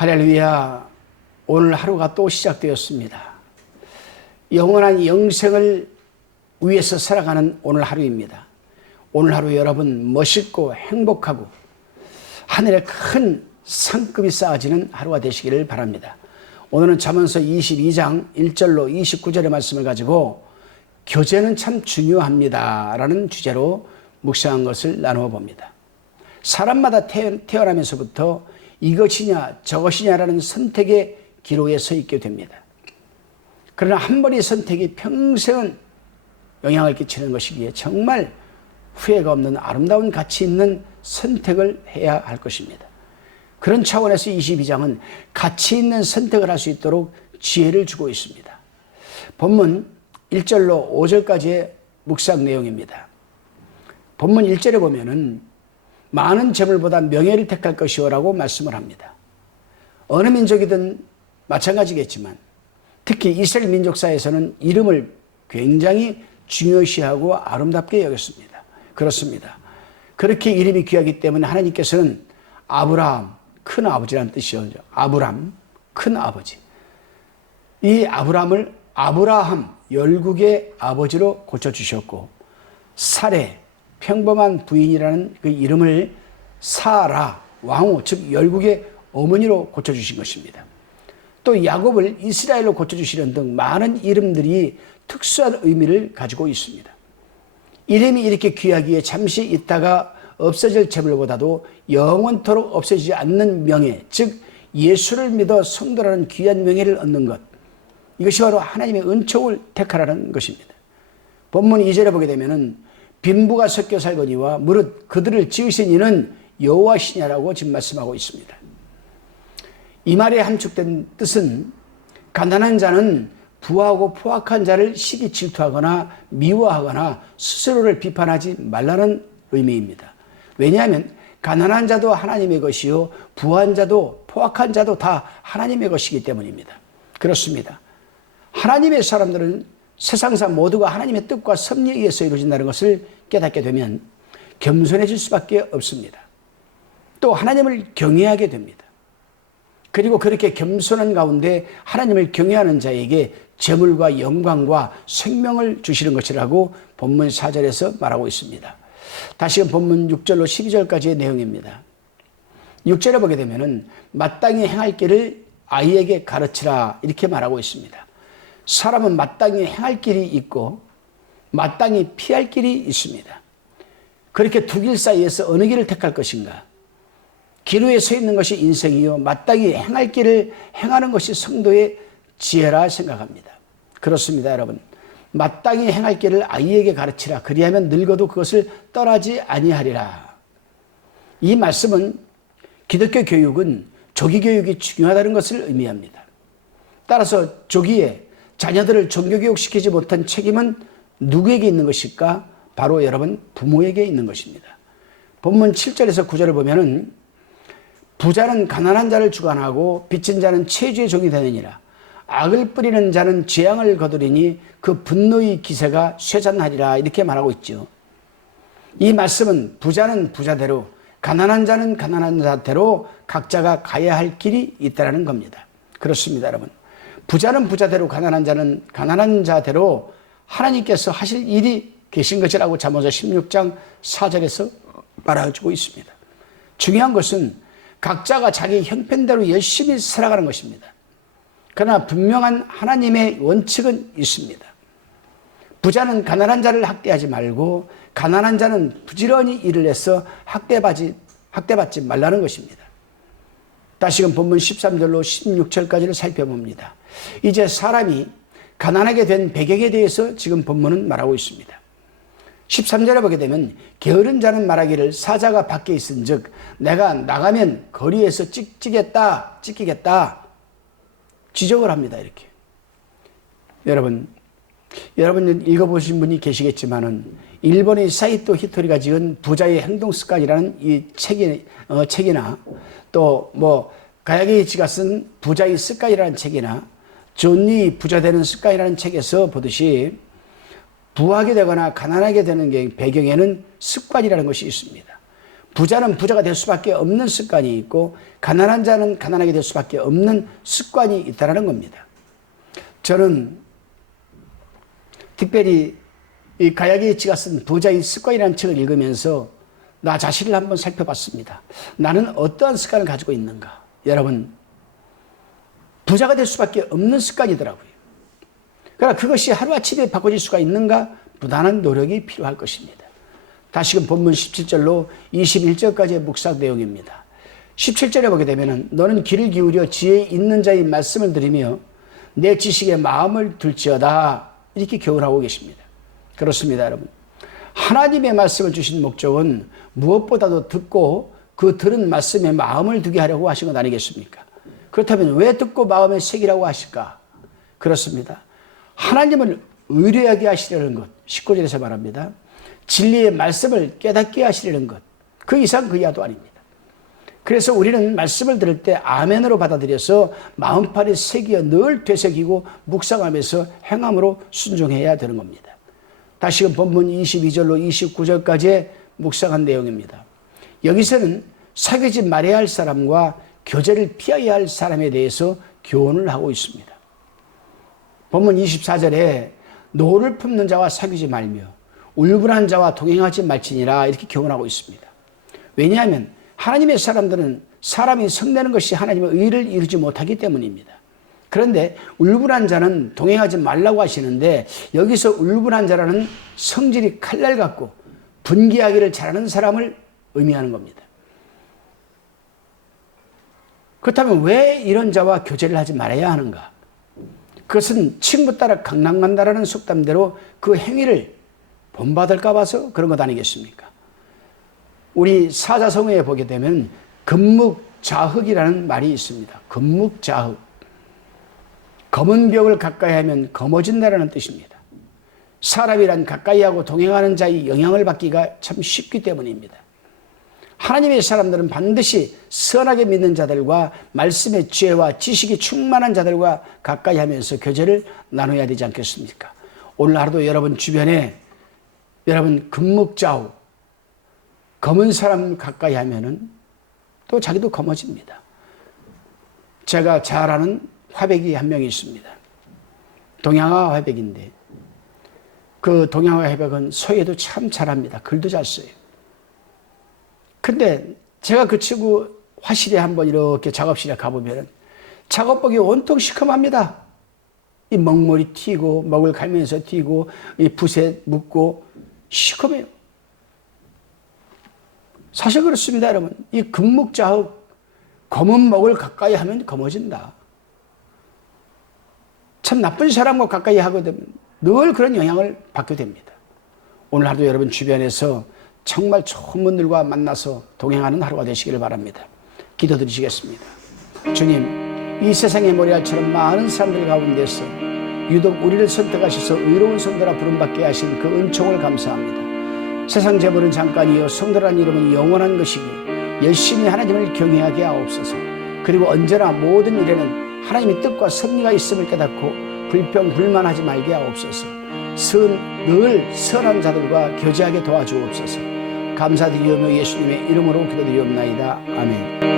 할렐루야. 오늘 하루가 또 시작되었습니다. 영원한 영생을 위해서 살아가는 오늘 하루입니다. 오늘 하루 여러분 멋있고 행복하고 하늘에 큰 상급이 쌓아지는 하루가 되시기를 바랍니다. 오늘은 잠언서 22장 1절로 29절의 말씀을 가지고 교제는 참 중요합니다 라는 주제로 묵상한 것을 나누어 봅니다. 사람마다 태어나면서부터 이것이냐 저것이냐라는 선택의 기로에 서 있게 됩니다. 그러나 한 번의 선택이 평생은 영향을 끼치는 것이기에 정말 후회가 없는 아름다운 가치 있는 선택을 해야 할 것입니다. 그런 차원에서 22장은 가치 있는 선택을 할 수 있도록 지혜를 주고 있습니다. 본문 1절로 5절까지의 묵상 내용입니다. 본문 1절에 보면은 많은 재물보다 명예를 택할 것이오라고 말씀을 합니다. 어느 민족이든 마찬가지겠지만 특히 이스라엘 민족사에서는 이름을 굉장히 중요시하고 아름답게 여겼습니다. 그렇습니다. 그렇게 이름이 귀하기 때문에 하나님께서는 아브라함, 큰 아버지라는 뜻이죠. 아브람, 큰 아버지. 이 아브람을 아브라함, 열국의 아버지로 고쳐주셨고 사레, 평범한 부인이라는 그 이름을 사라, 왕후, 즉 열국의 어머니로 고쳐주신 것입니다. 또 야곱을 이스라엘로 고쳐주시는 등 많은 이름들이 특수한 의미를 가지고 있습니다. 이름이 이렇게 귀하기에 잠시 있다가 없어질 재물보다도 영원토록 없어지지 않는 명예, 즉 예수를 믿어 성도라는 귀한 명예를 얻는 것, 이것이 바로 하나님의 은총을 택하라는 것입니다. 본문 2절에 보게 되면은 빈부가 섞여 살거니와 무릇 그들을 지으신 이는 여호와시냐라고 지금 말씀하고 있습니다. 이 말에 함축된 뜻은 가난한 자는 부하고 포악한 자를 시기 질투하거나 미워하거나 스스로를 비판하지 말라는 의미입니다. 왜냐하면 가난한 자도 하나님의 것이요 부한 자도 포악한 자도 다 하나님의 것이기 때문입니다. 그렇습니다. 하나님의 사람들은 세상사 모두가 하나님의 뜻과 섭리에 의해서 이루어진다는 것을 깨닫게 되면 겸손해질 수밖에 없습니다. 또 하나님을 경외하게 됩니다. 그리고 그렇게 겸손한 가운데 하나님을 경외하는 자에게 재물과 영광과 생명을 주시는 것이라고 본문 4절에서 말하고 있습니다. 다시금 본문 6절로 12절까지의 내용입니다. 6절에 보게 되면 마땅히 행할 길을 아이에게 가르치라 이렇게 말하고 있습니다. 사람은 마땅히 행할 길이 있고 마땅히 피할 길이 있습니다. 그렇게 두 길 사이에서 어느 길을 택할 것인가? 길 위에 서 있는 것이 인생이요 마땅히 행할 길을 행하는 것이 성도의 지혜라 생각합니다. 그렇습니다, 여러분. 마땅히 행할 길을 아이에게 가르치라. 그리하면 늙어도 그것을 떠나지 아니하리라. 이 말씀은 기독교 교육은 조기 교육이 중요하다는 것을 의미합니다. 따라서 조기에 자녀들을 종교교육시키지 못한 책임은 누구에게 있는 것일까? 바로 여러분 부모에게 있는 것입니다. 본문 7절에서 9절을 보면은 부자는 가난한 자를 주관하고 빚진 자는 채주의 종이 되느니라. 악을 뿌리는 자는 재앙을 거두리니 그 분노의 기세가 쇠잔하리라 이렇게 말하고 있죠. 이 말씀은 부자는 부자대로 가난한 자는 가난한 자대로 각자가 가야 할 길이 있다는 겁니다. 그렇습니다, 여러분. 부자는 부자대로 가난한 자는 가난한 자대로 하나님께서 하실 일이 계신 것이라고 잠언서 16장 4절에서 말해주고 있습니다. 중요한 것은 각자가 자기 형편대로 열심히 살아가는 것입니다. 그러나 분명한 하나님의 원칙은 있습니다. 부자는 가난한 자를 학대하지 말고 가난한 자는 부지런히 일을 해서 학대받지 말라는 것입니다. 다시금 본문 13절로 16절까지를 살펴봅니다. 이제 사람이 가난하게 된 배경에 대해서 지금 본문은 말하고 있습니다. 13절에 보게 되면 게으른 자는 말하기를 사자가 밖에 있은 즉 내가 나가면 거리에서 찢기겠다 지적을 합니다. 이렇게. 여러분 읽어보신 분이 계시겠지만은 일본의 사이토 히토리가 지은 부자의 행동 습관이라는 이 책이나 또 뭐 가야게이치가 쓴 부자의 습관이라는 책이나 존니 부자 되는 습관이라는 책에서 보듯이 부하게 되거나 가난하게 되는 배경에는 습관이라는 것이 있습니다. 부자는 부자가 될 수밖에 없는 습관이 있고 가난한 자는 가난하게 될 수밖에 없는 습관이 있다는 겁니다. 저는 특별히 이 가야기치가 쓴 부자의 습관이라는 책을 읽으면서 나 자신을 한번 살펴봤습니다. 나는 어떠한 습관을 가지고 있는가? 여러분, 부자가 될 수밖에 없는 습관이더라고요. 그러나 그것이 하루아침에 바꿔질 수가 있는가? 부단한 노력이 필요할 것입니다. 다시금 본문 17절로 21절까지의 묵상 내용입니다. 17절에 보게 되면 너는 귀를 기울여 지혜 있는 자의 말씀을 들으며 내 지식에 마음을 둘지어다 이렇게 교훈하고 계십니다. 그렇습니다, 여러분. 하나님의 말씀을 주신 목적은 무엇보다도 듣고 그 들은 말씀에 마음을 두게 하려고 하신 것 아니겠습니까? 그렇다면 왜 듣고 마음에 새기라고 하실까? 그렇습니다. 하나님을 의뢰하게 하시려는 것, 19절에서 말합니다. 진리의 말씀을 깨닫게 하시려는 것, 그 이상 그 이하도 아닙니다. 그래서 우리는 말씀을 들을 때 아멘으로 받아들여서 마음판에 새기어 늘 되새기고 묵상하면서 행함으로 순종해야 되는 겁니다. 다시금 본문 22절로 29절까지 묵상한 내용입니다. 여기서는 사귀지 말아야 할 사람과 교제를 피해야 할 사람에 대해서 교훈을 하고 있습니다. 본문 24절에 노를 품는 자와 사귀지 말며 울분한 자와 동행하지 말지니라 이렇게 교훈하고 있습니다. 왜냐하면 하나님의 사람들은 사람이 성내는 것이 하나님의 의를 이루지 못하기 때문입니다. 그런데 울분한 자는 동행하지 말라고 하시는데 여기서 울분한 자라는 성질이 칼날 같고 분기하기를 잘하는 사람을 의미하는 겁니다. 그렇다면 왜 이런 자와 교제를 하지 말아야 하는가? 그것은 친구 따라 강남 간다라는 속담대로 그 행위를 본받을까 봐서 그런 것 아니겠습니까? 우리 사자성어에 보게 되면 금묵자흑이라는 말이 있습니다. 금묵자흑. 검은 벽을 가까이 하면 검어진다라는 뜻입니다. 사람이란 가까이하고 동행하는 자의 영향을 받기가 참 쉽기 때문입니다. 하나님의 사람들은 반드시 선하게 믿는 자들과 말씀의 지혜와 지식이 충만한 자들과 가까이 하면서 교제를 나눠야 되지 않겠습니까? 오늘 하루도 여러분 주변에 여러분 금묵자우 검은 사람 가까이 하면은 또 자기도 검어집니다. 제가 잘 아는 화백이 한 명이 있습니다. 동양화 화백인데 그 동양화 화백은 서예도 참 잘합니다. 글도 잘 써요. 근데 제가 그 친구 화실에 한번 이렇게 작업실에 가보면 작업복이 온통 시커멉니다. 이 먹물이 튀고 먹을 갈면서 튀고 이 붓에 묻고 시커매요. 사실 그렇습니다, 여러분. 이 금묵자흑 검은 먹을 가까이 하면 검어진다. 참 나쁜 사람과 가까이 하게 되면 늘 그런 영향을 받게 됩니다. 오늘 하루도 여러분 주변에서 정말 좋은 분들과 만나서 동행하는 하루가 되시기를 바랍니다. 기도드리시겠습니다. 주님, 이 세상의 모래알처럼 많은 사람들 가운데서 유독 우리를 선택하셔서 의로운 성도라 부름받게 하신 그 은총을 감사합니다. 세상 재물은 잠깐이요 성도라는 이름은 영원한 것이니 열심히 하나님을 경외하게 하옵소서. 그리고 언제나 모든 일에는 하나님의 뜻과 섭리가 있음을 깨닫고 불평불만하지 말게 하옵소서. 늘 선한 자들과 교제하게 도와주옵소서. 감사드리오며 예수님의 이름으로 기도드리옵나이다. 아멘.